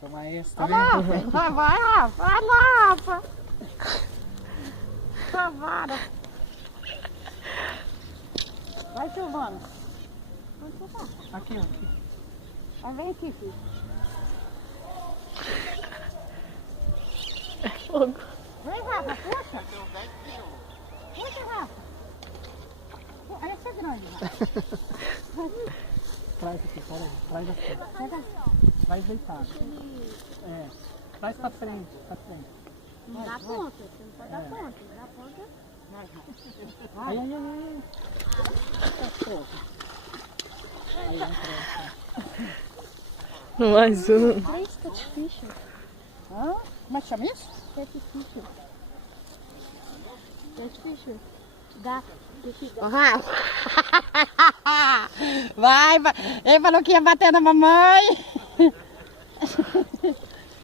Sou maestro, Vai, vai, Rafa. Vai lá, Rafa. Cavada. Vai, Silvana. Onde você tá? Aqui, aqui. Vai, vem aqui, filho. É fogo. Vem, Rafa, puxa. Puxa, Rafa. Olha que você é grande, Rafa. Traz aqui, peraí. Traz assim. Traz deitado. É. Traz pra frente, pra frente. Não dá ponta, você não pode dar ponta. Dá ponta. Vai, Rafa. Ai, ai, ai. Aí, entra. No mais um. Três catfish. Hã? Como é que chama isso? Catfish. Catfish. Dá. Vai. Vai, vai. Ele falou que ia bater na mamãe.